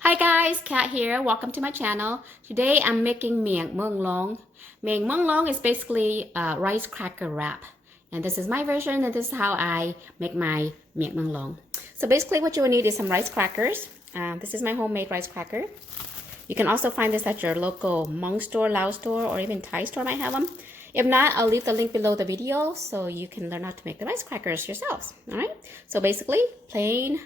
Hi guys, Kat here. Welcome to my channel. Today I'm making Mieng Muang Luang. Mieng Muang Luang is basically a rice cracker wrap. And this is my version and this is how I make my Mieng Muang Luang. So basically what you will need is some rice crackers. This is my homemade rice cracker. You can also find this at your local Hmong store, Lao store, or even Thai store might have them. If not, I'll leave the link below the video so you can learn how to make the rice crackers yourselves. All right. So basically plain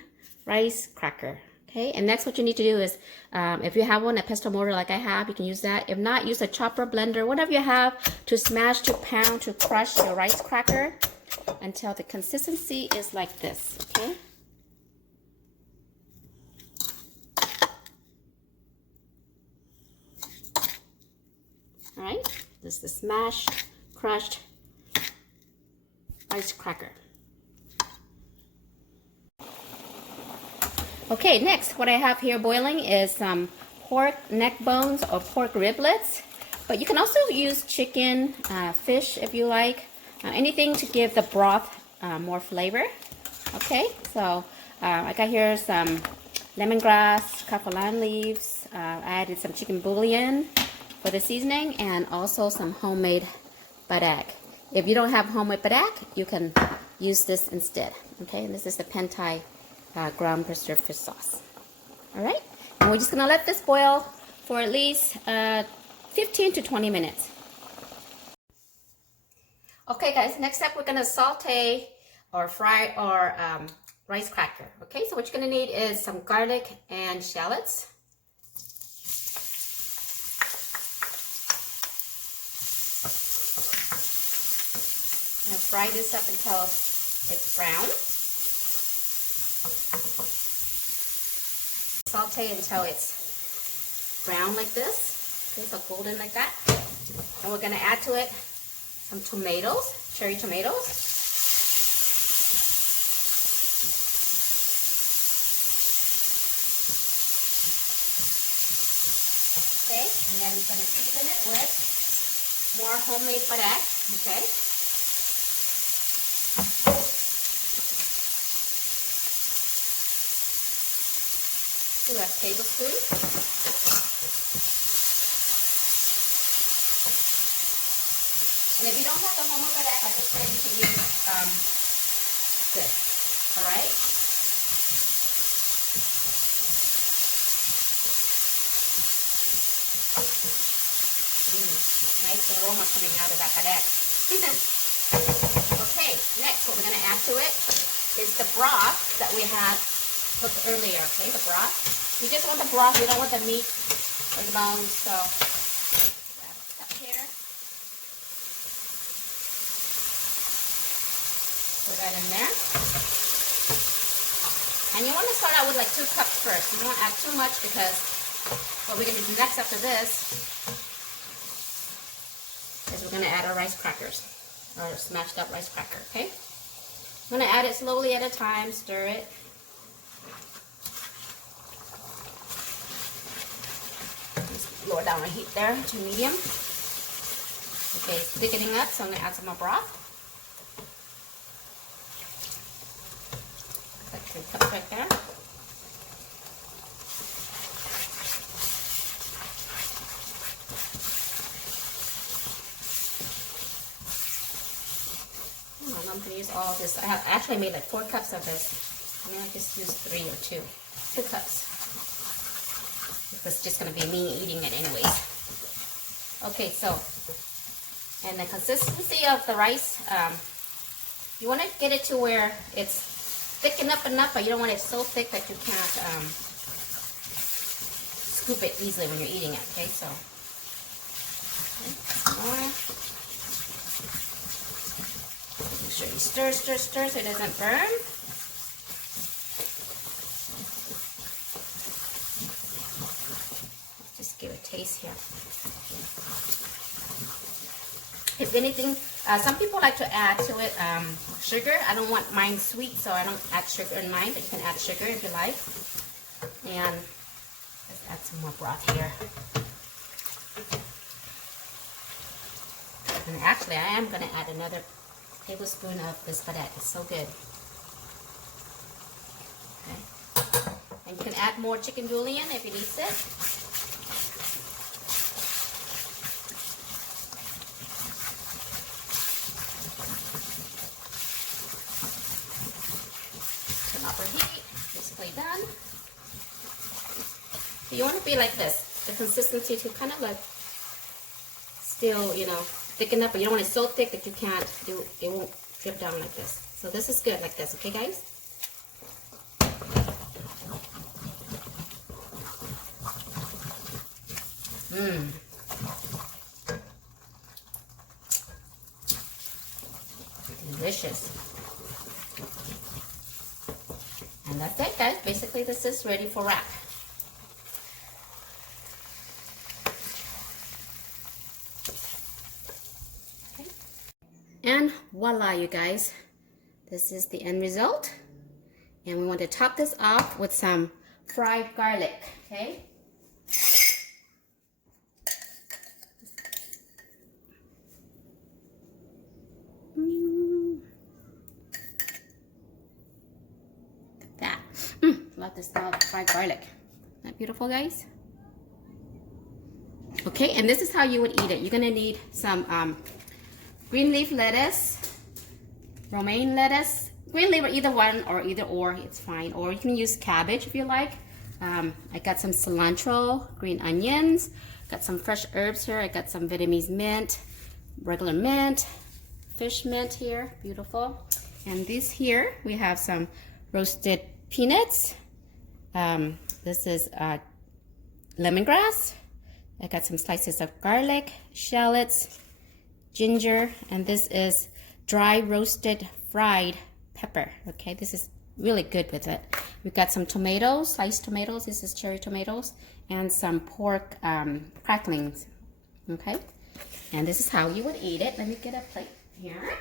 rice cracker. Okay, and next what you need to do is, if you have one, a pestle mortar like I have, you can use that. If not, use a chopper, blender, whatever you have to smash, to pound, to crush your rice cracker until the consistency is like this, okay? All right, this is the smashed, crushed rice cracker. Okay, next, what I have here boiling is some pork neck bones or pork riblets. But you can also use chicken, fish if you like. Anything to give the broth more flavor. Okay, so I got here some lemongrass, Kaffir leaves. I added some chicken bouillon for the seasoning and also some homemade Padek. If you don't have homemade Padek, you can use this instead. Okay, and this is the Pantai ground preserved fish sauce. All right, and we're just gonna let this boil for at least 15 to 20 minutes. Okay guys, next up we're gonna saute or fry our rice cracker. Okay, so what you're gonna need is some garlic and shallots. I'm gonna fry this up until it's brown. Saute until it's brown like this, okay, so golden like that. And we're gonna add to it some tomatoes, cherry tomatoes. Okay, and then we're gonna season it with more homemade Padek, okay. A tablespoon. And if you don't have the homemade Padek, I just said you can use this. All right. Nice aroma coming out of that Padek. Okay. Next, what we're going to add to it is the broth that we had cooked earlier. Okay, the broth. You just want the broth, you don't want the meat or the bones, so grab a cup here. Put that in there. And you want to start out with like 2 cups first. You don't want to add too much because what we're going to do next after this is we're going to add our rice crackers, or smashed up rice cracker, okay? I'm going to add it slowly at a time, stir it. Lower down my heat there to medium. Okay, it's thickening up, so I'm going to add some more broth. Like 3 cups right there. I'm going to use all of this. I actually made like 4 cups of this. I'm going to just use 3 or 2 cups. It's just going to be me eating it anyways. Okay, so, and the consistency of the rice, you want to get it to where it's thick enough, but you don't want it so thick that you can't scoop it easily when you're eating it, okay, so. Okay, make sure you stir so it doesn't burn. Give a taste here. If anything, some people like to add to it sugar. I don't want mine sweet, so I don't add sugar in mine, but you can add sugar if you like. And let's add some more broth here. And actually, I am going to add another tablespoon of this Padek. It's so good. Okay. And you can add more chicken bouillon if you need it. Turn off our heat. Basically done. So you want to be like this. The consistency to kind of like still, you know, thicken up, but you don't want it so thick that you can't do, it won't drip down like this. So this is good like this, okay guys? Delicious. And that's it guys, basically this is ready for wrap. And voila, you guys, this is the end result. And we want to top this off with some fried garlic, okay? Look at that. Love the smell of fried garlic. Isn't that beautiful, guys? Okay, and this is how you would eat it. You're gonna need some green leaf lettuce, romaine lettuce, green leaf or either one or either or, it's fine. Or you can use cabbage if you like. I got some cilantro, green onions, got some fresh herbs here. I got some Vietnamese mint, regular mint, fish mint here, beautiful. And this here, we have some roasted peanuts. This is lemongrass. I got some slices of garlic, shallots, ginger, and this is dry roasted fried pepper. Okay, this is really good with it. We've got some tomatoes, sliced tomatoes. This is cherry tomatoes, and some pork cracklings. Okay, and this is how you would eat it. Let me get a plate here.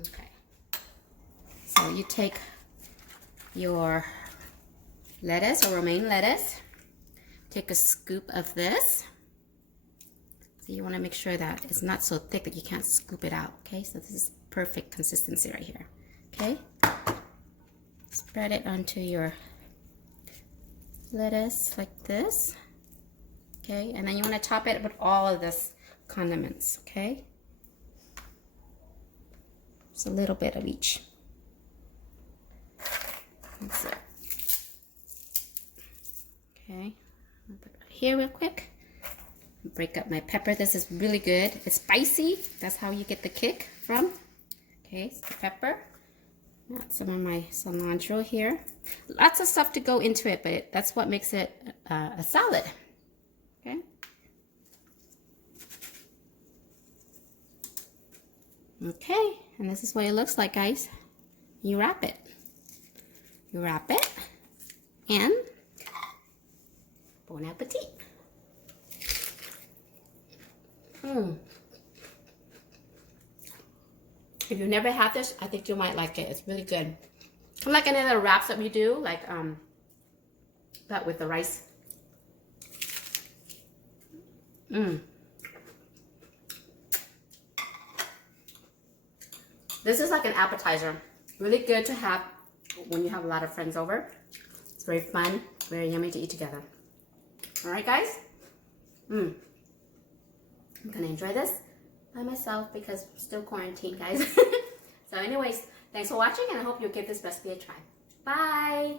Okay, so you take your lettuce or romaine lettuce, take a scoop of this. So you want to make sure that it's not so thick that you can't scoop it out. Okay, so this is perfect consistency right here. Okay, spread it onto your lettuce like this. Okay, and then you want to top it with all of this condiments. Okay, just a little bit of each. That's it. Okay, I'll put it here real quick. Break up my pepper. This is really good. It's spicy. That's how you get the kick from. Okay, so the pepper. Got some of my cilantro here. Lots of stuff to go into it, but that's what makes it a salad. Okay. Okay, and this is what it looks like, guys. You wrap it. You wrap it, and bon appetit. If you've never had this, I think you might like it. It's really good. Like any other wraps that we do, like but with the rice. This is like an appetizer. Really good to have when you have a lot of friends over. It's very fun, very yummy to eat together. All right, guys. I'm gonna enjoy this by myself because I'm still quarantined, guys. So anyways, thanks for watching, and I hope you'll give this recipe a try. Bye.